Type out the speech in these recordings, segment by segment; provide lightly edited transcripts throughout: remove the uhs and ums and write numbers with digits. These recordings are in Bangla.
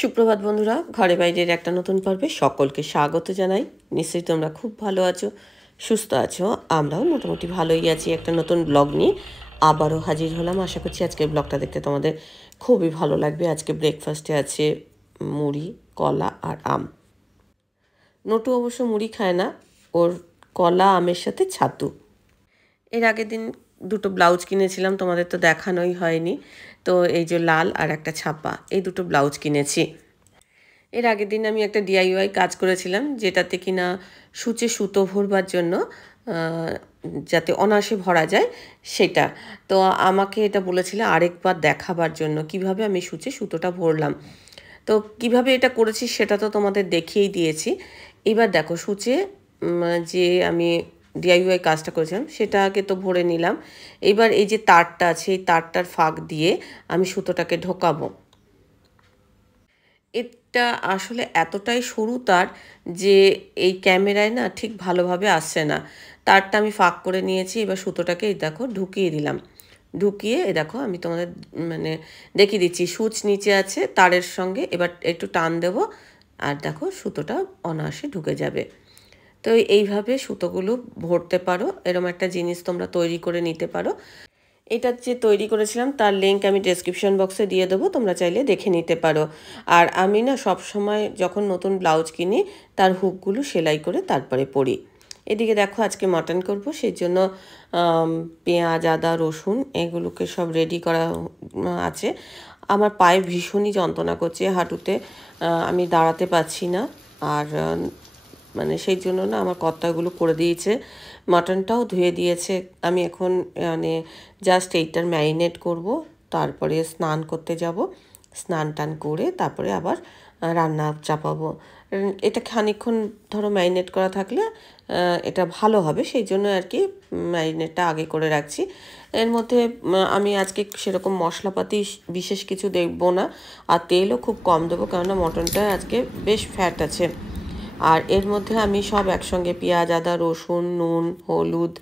সুপ্রভাত বন্ধুরা, ঘরে বাইরের একটা নতুন পর্বে সকলকে স্বাগত জানাই। নিশ্চয়ই তোমরা খুব ভালো আছো, সুস্থ আছো। আমরাও মোটামুটি ভালোই আছি। একটা নতুন ব্লগ নিয়ে আবারও হাজির হলাম। আশা করছি আজকের ব্লগটা দেখতে তোমাদের খুবই ভালো লাগবে। আজকে ব্রেকফাস্টে আছে মুড়ি, কলা আর আম। নটু অবশ্য মুড়ি খায় না, ওর কলা আমের সাথে ছাতু। এর আগের দিন দুটো ব্লাউজ কিনেছিলাম, তোমাদের তো দেখানোই হয়নি। তো এই যে লাল আর একটা ছাপা, এই দুটো ব্লাউজ কিনেছি। এর আগের দিন আমি একটা ডিআইওয়াই কাজ করেছিলাম, যেটাতে কিনা সূচে সুতো ভরবার জন্য যাতে অনায়াসে ভরা যায় সেটা। তো আমাকে এটা বলেছিল আরেকবার দেখাবার জন্য কিভাবে আমি সূচে সুতোটা ভরলাম। তো কিভাবে এটা করেছি সেটা তো তোমাদের দেখিয়েই দিয়েছি। এবার দেখো, সূচে যে আমি ডিআইওয়াই কাজটা করেছিলাম সেটাকে তো ভরে নিলাম। এবার এই যে তারটা আছে, এই তারটার ফাঁক দিয়ে আমি সুতোটাকে ঢোকাবো। এটা আসলে এতটাই সরু তার যে এই ক্যামেরায় না ঠিক ভালোভাবে আসছে না। তারটা আমি ফাঁক করে নিয়েছি। এবার সুতোটাকে এই দেখো ঢুকিয়ে দিলাম। ঢুকিয়ে এই দেখো আমি তোমাদের দেখিয়ে দিচ্ছি। সূচ নিচে আছে তারের সঙ্গে, এবার একটু টান দেব আর দেখো সুতোটা অনায়াসে ঢুকে যাবে। তো এইভাবে সুতোগুলো ভরতে পারো। এরকম একটা জিনিস তোমরা তৈরি করে নিতে পারো। এটা যে তৈরি করেছিলাম তার লিঙ্ক আমি ডেসক্রিপশন বক্সে দিয়ে দেবো, তোমরা চাইলে দেখে নিতে পারো। আর আমি না সব সময় যখন নতুন ব্লাউজ কিনি তার হুকগুলো সেলাই করে তারপরে পরি। এদিকে দেখো আজকে মাটন করব, সেই জন্য পেঁয়াজ, আদা, রসুন এগুলোকে সব রেডি করা আছে। আমার পায়ে ভীষণই যন্ত্রণা করছে, হাঁটুতে আমি দাঁড়াতে পারছি না। আর সেই জন্য না আমার কর্তাগুলো করে দিয়েছে, মাটনটাও ধুয়ে দিয়েছে। আমি এখন জাস্ট এইটার ম্যারিনেট করব, তারপরে স্নান করতে যাব। স্নান টান করে তারপরে আবার রান্না চাপাবো। এটা খানিকক্ষণ ধরো ম্যারিনেট করা থাকলে এটা ভালো হবে, সেই জন্য আর কি ম্যারিনেটটা আগে করে রাখছি। এর মধ্যে আমি আজকে সেরকম মশলাপাতি বিশেষ কিছু দেখবো না, আর তেলও খুব কম দেবো, কেননা মটনটা আজকে বেশ ফ্যাট আছে। আর এর মধ্যে আমি সব একসঙ্গে পেঁয়াজ, আদা, রসুন, নুন, হলুদ,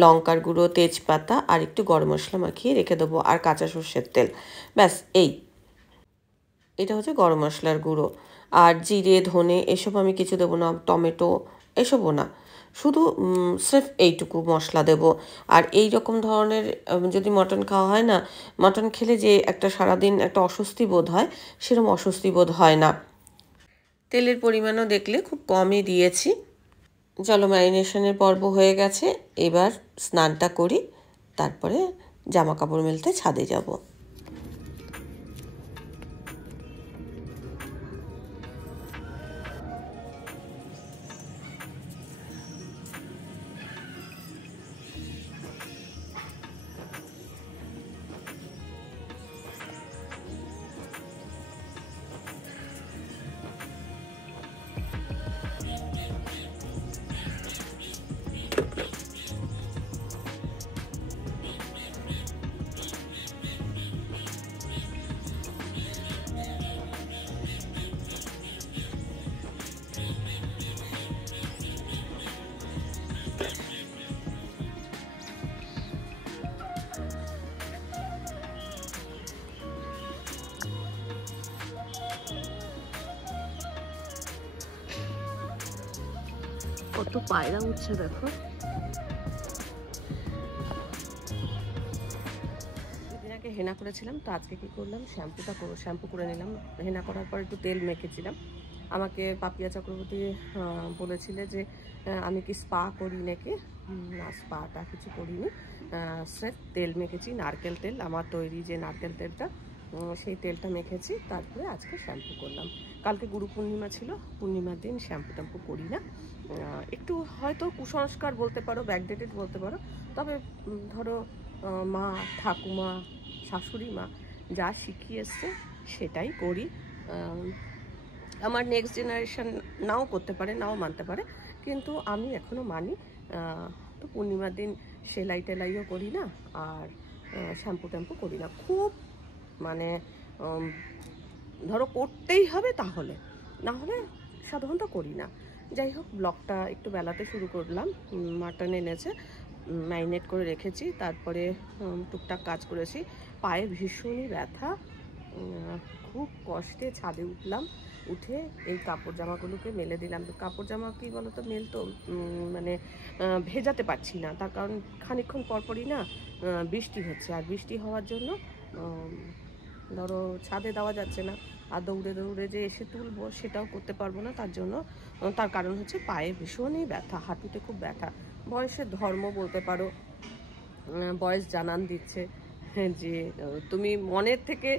লঙ্কার গুঁড়ো, তেজপাতা আর একটু গরম মশলা মাখিয়ে রেখে দেবো, আর কাঁচা সর্ষের তেল। ব্যাস এটা হচ্ছে গরম মশলার গুঁড়ো। আর জিরে, ধনে এসব আমি কিছু দেবো না, টমেটো এসবও না, শুধু স্রেফ এইটুকু মশলা দেব। আর এই রকম ধরনের যদি মটন খাওয়া হয় না, মটন খেলে যে একটা সারাদিন একটা অস্বস্তি বোধ হয়, সেরকম অস্বস্তি বোধ হয় না। তেলের পরিমাণও দেখলে খুব কমই দিয়েছি। চলো, ম্যারিনেশনের পর্ব হয়ে গেছে, এবার স্নানটা করি, তারপরে জামা কাপড় মেলতে ছাদে যাব। কত পায়রা উঠছে দেখো। দুদিন আগে হেনা করেছিলাম, তো আজকে কি করলাম, শ্যাম্পু করে নিলাম। হেনা করার পর একটু তেল মেখেছিলাম। আমাকে পাপিয়া চক্রবর্তী বলেছিলে যে আমি কি স্পা করি নাকি। না, স্পাটা কিছু করিনি, স্রেফ তেল মেখেছি, নারকেল তেল, আমার তৈরি যে নারকেল তেলটা, সেই তেলটা মেখেছি। তারপরে আজকে শ্যাম্পু করলাম। কালকে গুরু পূর্ণিমা ছিল, পূর্ণিমার দিন শ্যাম্পু ট্যাম্পু করি না। একটু হয়তো কুসংস্কার বলতে পারো, ব্যাকডেটেড বলতে পারো, তবে ধরো মা, ঠাকুমা, শাশুড়ি মা যা শিখিয়ে এসছে সেটাই করি। আমার নেক্সট জেনারেশন নাও করতে পারে, নাও মানতে পারে, কিন্তু আমি এখনও মানি। তো পূর্ণিমার দিন সেলাই টেলাইও করি না, আর শ্যাম্পু ট্যাম্পু করি না। খুব ধরো করতেই হবে তাহলে, না হলে সাধারণত করি না। যাই হোক, ব্লগটা একটু বেলাতে শুরু করলাম। মাটন এনেছে, ম্যারিনেট করে রেখেছি, তারপরে টুকটাক কাজ করেছি। পায়ে ভীষণই ব্যথা, খুব কষ্টে ছাদে উঠলাম, উঠে এই কাপড় জামাগুলোকে মেলে দিলাম। তো কাপড় জামা কী বলো তো, মেল তো মানে ভেজাতে পারছি না, তার কারণ খানিকক্ষণ পরপরই না বৃষ্টি হচ্ছে, আর বৃষ্টি হওয়ার জন্য ধরো ছাদে দেওয়া যাচ্ছে না, আর দৌড়ে দৌড়ে যে এসে তুলবো সেটাও করতে পারবো না। তার জন্য তার কারণ হচ্ছে পায়ে ভীষণই ব্যথা, হাঁটুতে খুব ব্যথা। বয়সের ধর্ম বলতে পারো, বয়স জানান দিচ্ছে যে তুমি মনের থেকে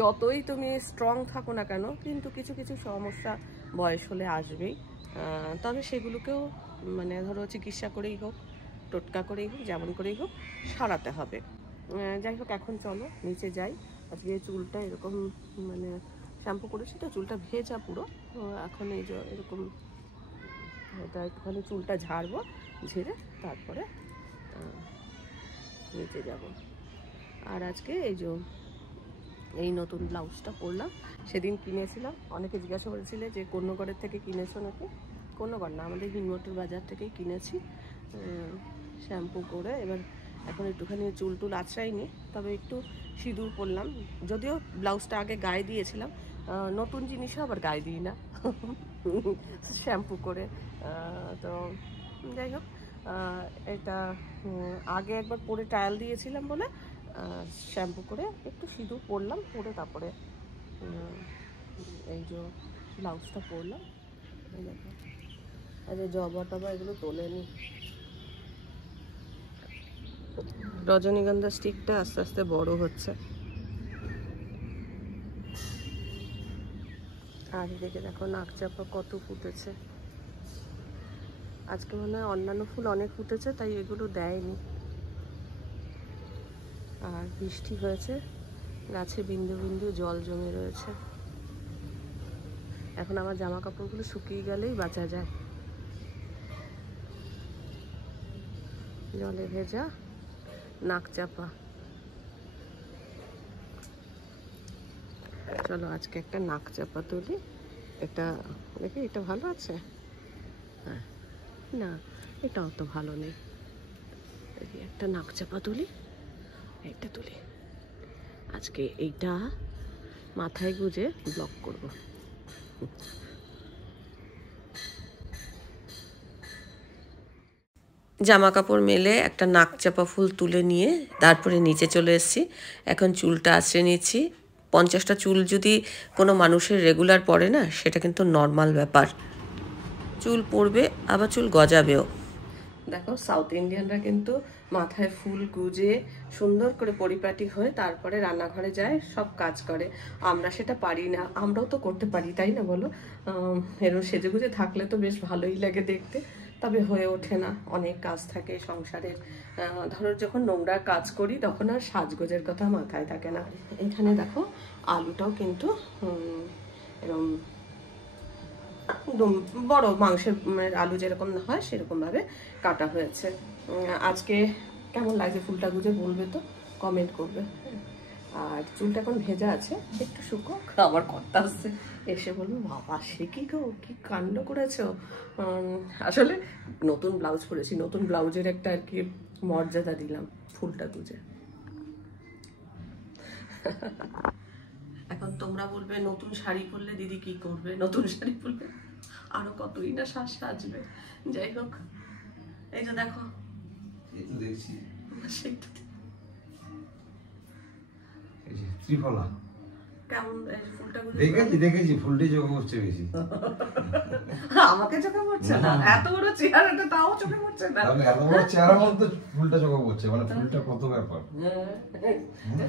যতই তুমি স্ট্রং থাকো না কেন, কিন্তু কিছু কিছু সমস্যা বয়স হলে আসবেই। তবে সেগুলোকেও মানে ধরো চিকিৎসা করেই হোক, টোটকা করেই হোক, যেমন করেই হোক সারাতে হবে। যাই হোক, এখন চলো নিচে যাই। আজকে চুলটা এরকম মানে শ্যাম্পু করেছি তো চুলটা ভেজা পুরো। এখন এই যে এরকম এটা একটুখানি চুলটা ঝাড়বো, ঝেড়ে তারপরে নিচে যাব। আর আজকে এই নতুন ব্লাউজটা পরলাম, সেদিন কিনেছিলাম। অনেকে জিজ্ঞাসা করেছিলে যে কন্যগড়ের থেকে কিনেছো নাকি। কন্যগড় না, আমাদের হিনমোটর বাজার থেকেই কিনেছি। শ্যাম্পু করে এবার এখন একটুখানি চুল টুল আঁচড়াইনি, তবে একটু সিঁদুর পরলাম। যদিও ব্লাউজটা আগে গায়ে দিয়েছিলাম, নতুন জিনিসও আবার গায়ে দিই না শ্যাম্পু করে। তো যাই হোক, এটা আগে একবার পরে ট্রায়াল দিয়েছিলাম বলে শ্যাম্পু করে একটু সিঁদুর পরলাম, পরে তারপরে এই যে ব্লাউজটা পরলাম। এই দেখো, আর যে জবা টবা এগুলো তোলেনি। রজনীগন্ধা স্টিকটা আস্তে আস্তে বড় হচ্ছে। আর এদিকে দেখো নাকচাপা কত ফুটেছে। আজকে মনে হয় অন্যান্য ফুল অনেক ফুটেছে, তাই এগুলো দেয়নি। আর বৃষ্টি হয়েছে, গাছে বিন্দু বিন্দু জল জমে রয়েছে। এখন আমার জামা কাপড়গুলো শুকিয়ে গেলেই বাঁচা যায়। জলে ভেজা নাকচাপা। চলো আজকে একটা নাকচাপা তুলি। এটা দেখি, এটা ভালো আছে? হ্যাঁ, না এটা অত ভালো নেই। দেখি একটা নাকচাপা তুলি, এইটা তুলি। আজকে এইটা মাথায় গুজে ব্লক করব। জামা কাপড় মেলে একটা নাকচাপা ফুল তুলে নিয়ে তারপরে নিচে চলে এসেছি। এখন চুলটা আঁচড়ে নিচ্ছি। 50টা চুল যদি কোনো মানুষের রেগুলার পড়ে না, সেটা কিন্তু নর্মাল ব্যাপার। চুল পড়বে, আবার চুল গজাবেও। দেখো, সাউথ ইন্ডিয়ানরা কিন্তু মাথায় ফুল গুজে সুন্দর করে পরিপাটি হয়ে তারপরে রান্নাঘরে যায়, সব কাজ করে। আমরা সেটা পারি না। আমরাও তো করতে পারি, তাই না বলো? এরকম সেজে গুজে থাকলে তো বেশ ভালোই লাগে দেখতে, তবে হয়ে ওঠে না, অনেক কাজ থাকে সংসারের। ধরো যখন নোংরা কাজ করি তখন আর সাজগোজের কথা মাথায় থাকে না। এখানে দেখো আলুটাও কিন্তু এরকম বড় মাংসের আলু যেরকম হয় সেরকমভাবে কাটা হয়েছে। আজকে কেমন লাগছে ফুলটা গুজে বলবে তো, কমেন্ট করবে। আর চুলটা এখন ভেজা আছে, একটু শুকো। আবার কথা আসছে, এসে বলবো বাবা সে কি গো, কি কাণ্ড করেছো। আসলে নতুন ব্লাউজ পরেছি, নতুন ব্লাউজের একটা আর কি মর্যাদা দিলাম ফুলটা গুজে। এখন তোমরা বলবে নতুন শাড়ি পরলে দিদি কি করবে, নতুন শাড়ি পরলে আরো কতই না সাজবে। যাই হোক, এই যে দেখো, এই তো দেখছি ত্রিফলা কেমন ফুলটা দেখেছি, ফুলটি চোখে পড়ছে বেশি। আমাকে চোখে পড়ছে না, এত বড় চেহারাটা তাও চোখে পড়ছে না। এত বড় চেহারার মধ্যে ফুলটা চোখে পড়ছে, মানে ফুলটা কত ব্যাপার।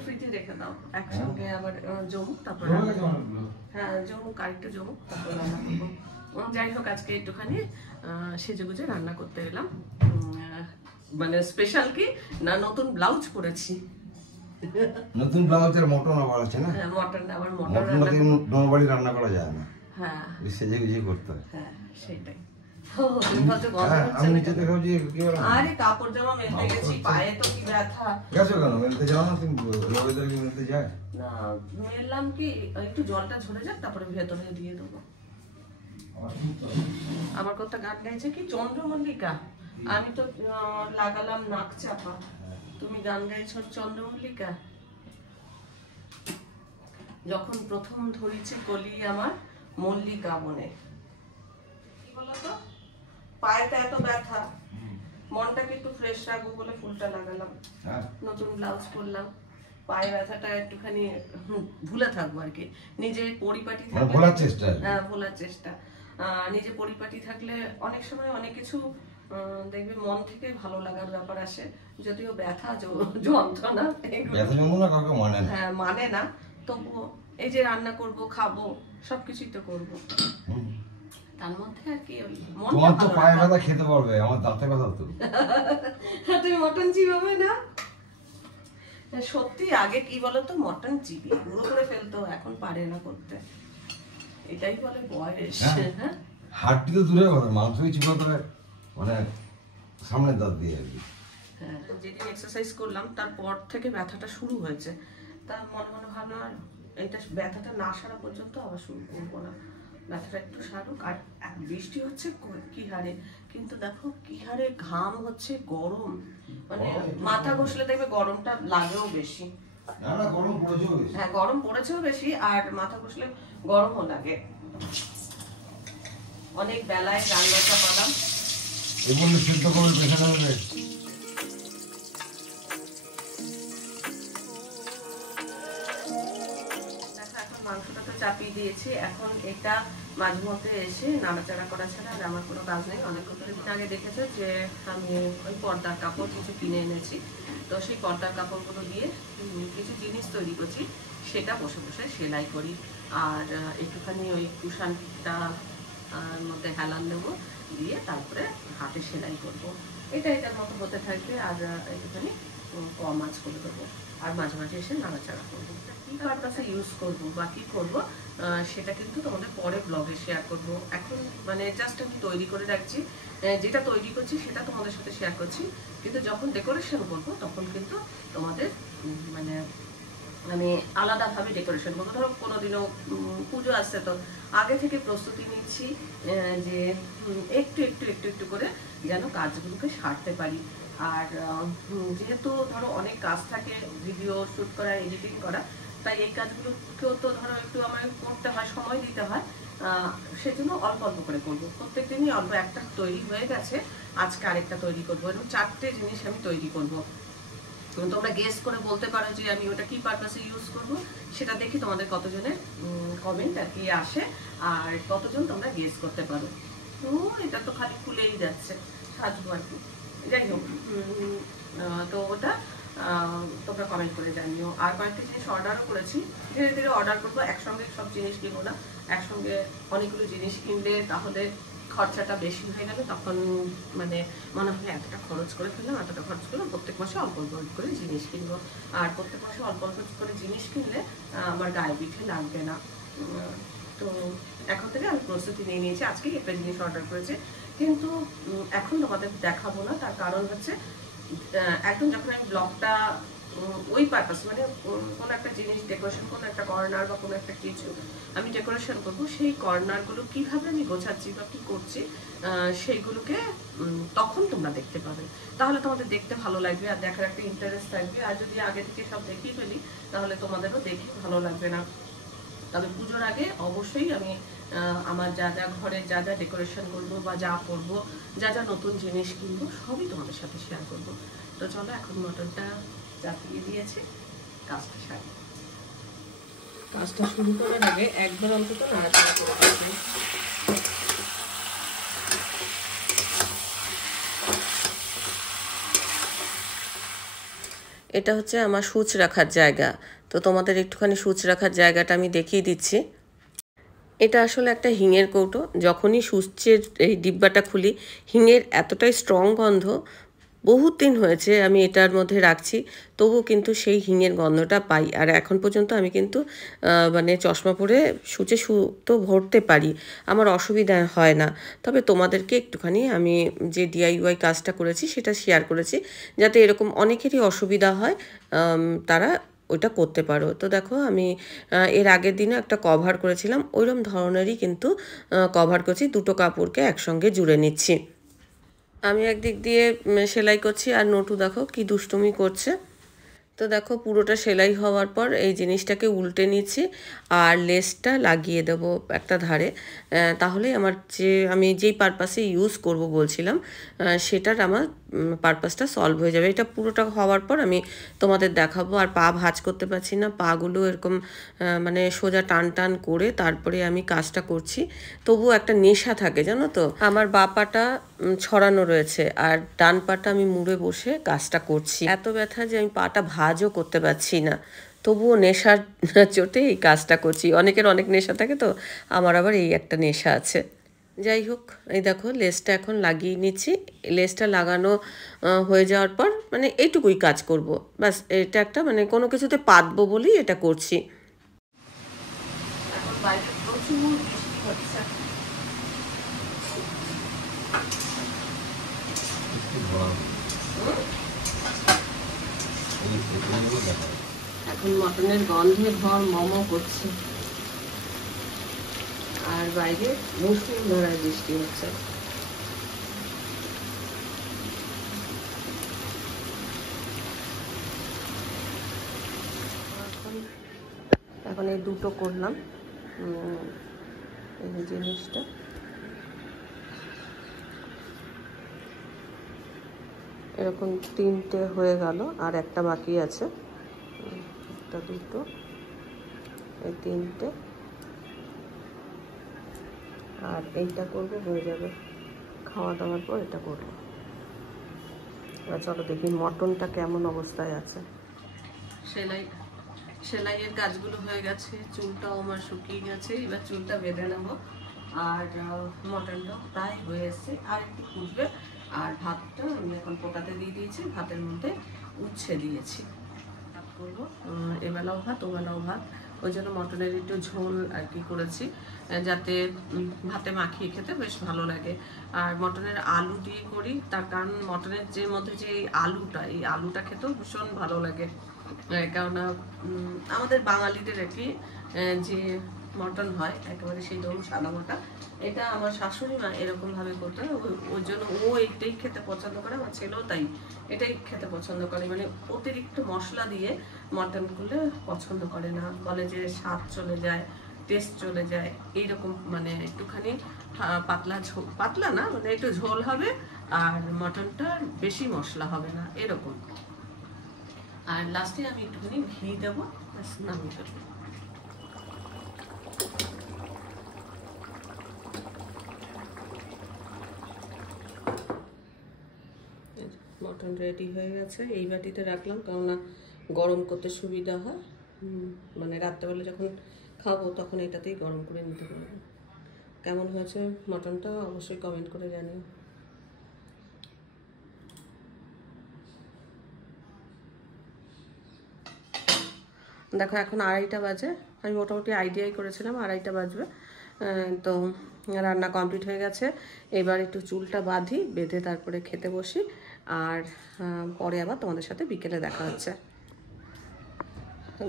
ফ্রিজে রেখে দাও, একসঙ্গে আবার জমুক, তারপরে হ্যাঁ জমুক, আরেকটু জমুক, তারপরে রান্না করবো। যাই হোক, আজকে একটুখানি সেজে গুজে রান্না করতে এলাম। মানে স্পেশাল কি না, নতুন ব্লাউজ পরেছি। নতুন ব্লাউজের মটন আবার আছে না? হ্যাঁ, মটন আবার নরমালি রান্না করা যায় না। হ্যাঁ, সেজে গুজে করতে হয়। হ্যাঁ সেটাই। আরে কাপড় জামা মেলতে গেছি, পায়ে তো কি ব্যথা। গেছো কেন? মেলতে যাও না তুমি? মেলতে যায় না, মেললাম কি একটু জলটা ঝরে যাক, তারপরে ভেতরে দিয়ে দেবো। আমার কথা গান গাইছে কি চন্দ্রমল্লিকা, আমি তো লাগালাম নাকচাপা, তুমি গান গাইছো চন্দ্রমল্লিকা। যখন প্রথম ধরেছে কলি আমার মল্লিকা বনে, কি বলতো পায়েতে এত ব্যথা, মনটাকে একটু ফ্রেশ রাখবো বলে ফুলটা লাগালাম, নতুন ব্লাউজ পরলাম, পায়ে ব্যথাটা একটুখানি ভুলে থাকবো আর কি। নিজে পরিপাটি থাকলে ভোলার চেষ্টা, হ্যাঁ ভোলার চেষ্টা। নিজে পরিপাটি থাকলে অনেক সময় অনেক কিছু দেখবে মন থেকে ভালো লাগার ব্যাপার আসে। যদিও ব্যথা যন্ত্রণা হ্যাঁ মানে না, তবুও এই যে রান্না করব খাবো সবকিছুই তো করবো, তার মধ্যে আর কি তোমার তো পায়ে ব্যথা খেতে পারবে, আমার দাঁতে ব্যথা তো। তুমি মটন চিবাবে না? সত্যি আগে কি বলতো মটন চিবিয়ে গুঁড়ো করে ফেলতো, এখন পারে না করতে, এটাই বলে বয়স। হ্যাঁ হাড়টি তো দূরে কথা, মাংসই চিবাতে হয় মানে সামনের দাঁত দিয়ে আর কি। হ্যাঁ যেদিন এক্সারসাইজ করলাম তারপর থেকে ব্যথাটা শুরু হয়েছে, তা মনে মনে ভাবলাম এটা ব্যথাটা না সারা পর্যন্ত আবার শুরু করবো না, ব্যথাটা একটু সারুক। আর বৃষ্টি হচ্ছে কি হারে, কিন্তু দেখো কি হারে ঘাম হচ্ছে, গরম মানে মাথা ঘষলে দেখবে গরমটা লাগেও বেশি। হ্যাঁ গরম পড়েছেও বেশি, আর মাথা ঘষলে গরমও লাগে। অনেক বেলায় রান্না চাপালাম, মাংসটা তো চাপিয়ে দিয়েছি, এখন এটা মাঝে মধ্যে এসে নাড়াচাড়া করা ছাড়া আর আমার কোনো কাজ নেই। অনেক দিন আগে দেখেছে যে আমি ওই পর্দার কাপড় কিছু কিনে এনেছি, তো সেই পর্দার কাপড়গুলো দিয়ে কিছু জিনিস তৈরি করছি, সেটা বসে বসে সেলাই করি। আর একটুখানি ওই কুশানটা মধ্যে হেলান দেবো, দিয়ে তারপরে হাতে সেলাই করব। এটার মতো হতে থাকবে, আর একটুখানি কম আঁচ করে দেবো, আর মাঝে মাঝে এসে নাড়াচাড়া করবো। কি পারপাসে ইউজ করবো বা কী করবো সেটা কিন্তু তোমাদের পরে ব্লগে শেয়ার করব। এখন মানে জাস্ট আমি তৈরি করে রাখছি, যেটা তৈরি করছি সেটা তোমাদের সাথে শেয়ার করছি, কিন্তু যখন ডেকোরেশন করবো তখন কিন্তু তোমাদের মানে আমি আলাদাভাবে ডেকোরেশন করবো। ধরো কোনোদিনও পুজো আসছে, তো আগে থেকে প্রস্তুতি নিচ্ছি যে একটু একটু একটু একটু করে যেন কাজগুলোকে সারতে পারি। আর যেহেতু ধরো অনেক কাজ থাকে, ভিডিও শ্যুট করা, এডিটিং করা, তাই এই কাজগুলোকেও তো ধরো একটু আমায় করতে হয়, সময় দিতে হয়, সেজন্য অল্প অল্প করে করবো। প্রত্যেক দিনই অল্প, একটা তৈরি হয়ে গেছে, আজকে আরেকটা তৈরি করবো, এবং 4টে জিনিস আমি তৈরি করবো। তোমরা গেস করে বলতে পারো যে আমি ওটা কি পারপাসে ইউজ করব, সেটা দেখি তোমাদের কতজনের কমেন্ট আর কি আসে, আর কতজন তোমরা গেস করতে পারো। তো এটা তো খালি খুলেই যাচ্ছে, সাজবো আর কি, যাই হোক। তো ওটা তোমরা কমেন্ট করে জানিও। আর কয়েকটা জিনিস অর্ডারও করেছি, ধীরে ধীরে অর্ডার করবো, একসঙ্গে সব জিনিস কিনবো না। একসঙ্গে অনেকগুলো জিনিস কিনলে তাহলে খরচাটা বেশি হয়ে গেলে তখন মানে মনে হয় এতটা খরচ করে ফেললাম, এতটা খরচ করলাম, প্রত্যেক মাসে অল্প অল্প করে জিনিস কিনবো। আর প্রত্যেক মাসে অল্প অল্প করে জিনিস কিনলে আমার গায়ে পিঠে লাগবে না। তো এখন থেকে আমি প্রস্তুতি নিয়ে নিয়েছি, আজকেই একটা জিনিস অর্ডার করেছে, কিন্তু এখন তোমাদের দেখাবো না। তার কারণ হচ্ছে একদম যখন আমি ব্লগটা ওই পারপাস মানে কোনো একটা জিনিস ডেকোরেশন, কোনো একটা কর্নার বা কোনো একটা কিছু আমি ডেকোরেশন করব, সেই কর্নারগুলো কিভাবে আমি গোছাচ্ছি বা কী করছি সেইগুলোকে তখন তোমরা দেখতে পাবে। তাহলে তোমাদের দেখতে ভালো লাগবে আর দেখার একটা ইন্টারেস্ট থাকবে। আর যদি আগে থেকে সব দেখিয়ে ফেলি তাহলে তোমাদেরও দেখে ভালো লাগবে না। তবে পুজোর আগে অবশ্যই আমি আমার যা যা ঘরে যা যা ডেকোরেশন করবো বা যা করবো, যা যা নতুন জিনিস কিনবো সবই তোমাদের সাথে শেয়ার করবো। তো চলো এখন মটনটা চাপিয়ে দিয়েছে, কাজটা সারি। কাজটা শুরু করার আগে একবার অন্তত নাড়াচাড়া করে দিচ্ছি। এটা হচ্ছে আমার সূচ রাখার জায়গা, তো তোমাদের একটুখানি সূচ রাখার জায়গাটা আমি দেখিয়ে দিচ্ছি। এটা আসলে একটা হিঙের কৌটো, যখনই সূচের এই ডিব্বাটা খুলি হিঙের এতটাই স্ট্রং গন্ধ, বহুত দিন হয়েছে আমি এটার মধ্যে রাখছি, তবু কিন্তু সেই হিঙের গন্ধটা পাই। আর এখন পর্যন্ত আমি কিন্তু মানে চশমা পরে সূচে সুতো ভরতে পারি, আমার অসুবিধা হয় না। তবে তোমাদেরকে একটুখানি আমি যে DIY কাজটা করেছি সেটা শেয়ার করেছি, যাতে এরকম অনেকেরই অসুবিধা হয় তারা ওইটা করতে পারো। তো দেখো আমি এর আগের দিনে একটা কভার করেছিলাম, ওইরকম ধরনেরই কিন্তু কভার করছি, দুটো কাপড়কে একসঙ্গে জুড়ে নিচ্ছি। আমি একদিক দিয়ে সেলাই করছি আর নটু দেখো কি দুষ্টুমি করছে। তো দেখো পুরোটা সেলাই হওয়ার পর এই জিনিসটাকে উল্টে নিচ্ছি আর লেসটা লাগিয়ে দেবো একটা ধারে। তাহলেই আমার আমি যেই পারপাসে ইউজ করব বলছিলাম সেটার আমার পারপাসটা সলভ হয়ে যাবে। এটা পুরোটা হওয়ার পর আমি তোমাদের দেখাবো। আর পা ভাঁজ করতে পারছি না, পাগুলো এরকম মানে সোজা টান টান করে তারপরে আমি কাজটা করছি। তবুও একটা নেশা থাকে জানো তো। আমার বা পাটা ছড়ানো রয়েছে আর ডান পাটা আমি মুড়ে বসে কাজটা করছি। এত ব্যথা যে আমি পাটা ভাঁজও করতে পারছি না, তবুও নেশার চোটে এই কাজটা করছি। অনেকের অনেক নেশা থাকে, তো আমার আবার এই একটা নেশা আছে। যাই হোক, এই দেখো লেসটা এখন লাগিয়ে নিচ্ছি। লেসটা লাগানো হয়ে যাওয়ার পর মানে এইটুকুই কাজ করব, ব্যাস। এটা একটা মানে কোনো কিছুতে পাতবো বলেই এটা করছি। এখন বাইরে প্রচুর বৃষ্টি হচ্ছে। এখন মটনের গন্ধে ঘর মমো করছে আর বাইরে মুষলধারায় বৃষ্টি হচ্ছে। এখন এই দুটো করলাম এই জিনিসটা। এরকম 3টে হয়ে গেল আর একটা বাকি আছে। একটা, দুটো, এই 3টে, আর এইটা করবো, হয়ে যাবে। খাওয়া দাওয়ার পর এটা করবো। এবার চলো দেখি মটনটা কেমন অবস্থায় আছে। সেলাইয়ের কাজগুলো হয়ে গেছে, চুলটাও আমার শুকিয়ে গেছে। এবার চুলটা বেঁধে নেবো। আর মটনটাও প্রায় হয়ে এসছে, আর একটু ফুটবে। আর ভাতটা আমি এখন পোটাতে দিয়ে দিয়েছি, ভাতের মধ্যে উচ্ছে দিয়েছি। ভাত করবো, এবেলাও ভাত ওবেলাও ভাত। ওই জন্য মটনের একটু ঝোল আর কি করেছি, যাতে ভাতে মাখিয়ে খেতে বেশ ভালো লাগে। আর মটনের আলু দিয়ে করি, তার কারণ মটনের যে মধ্যে যে আলুটা, এই আলুটা খেতেও ভীষণ ভালো লাগে। কেননা আমাদের বাঙালিদের আর কি যে মটন হয় একেবারে সেই ধরুন সাদা মোটা, এটা আমার শাশুড়ি মা এরকমভাবে করতে হয়। ওই জন্য ও এইটাই খেতে পছন্দ করে, আমার ছেলেও তাই এটাই খেতে পছন্দ করে। মানে অতিরিক্ত মশলা দিয়ে মটন করলে পছন্দ করে না, বলে যে স্বাদ চলে যায়, টেস্ট চলে যায়। এইরকম মানে একটুখানি পাতলা ঝোল, পাতলা না মানে একটু ঝোল হবে আর মটনটা বেশি মশলা হবে না, এরকম। আর লাস্টে আমি একটুখানি ঘি দেবো, ব্যাস নামিয়ে দেবো। মটন রেডি হয়ে গেছে। এই বাটিতে রাখলাম, কেননা গরম করতে সুবিধা হয়। মানে রাত্রেবেলা যখন খাবো তখন এটাতেই গরম করে নিতে পারবো। কেমন হয়েছে মটনটা অবশ্যই কমেন্ট করে জানিও। দেখো এখন 2:30 বাজে। আমি মোটামুটি আইডিয়াই করেছিলাম 2:30 বাজবে। তো রান্না কমপ্লিট হয়ে গেছে। এবার একটু চুলটা বাঁধি, বেঁধে তারপরে খেতে বসি। আর পরে আবার তোমাদের সাথে বিকেলে দেখা হচ্ছে।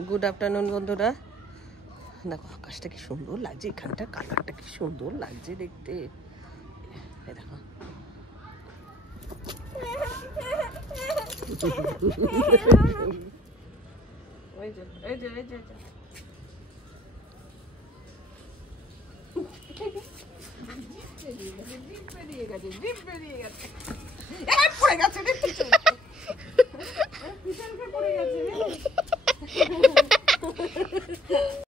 গুড আফটারনুন বন্ধুরা। দেখো আকাশটা কি সুন্দর লাগছে, এখানটা কালারটা কি সুন্দর লাগছে দেখতে। দেখো ওই যে এই যে এই যে পড়ে গেছে।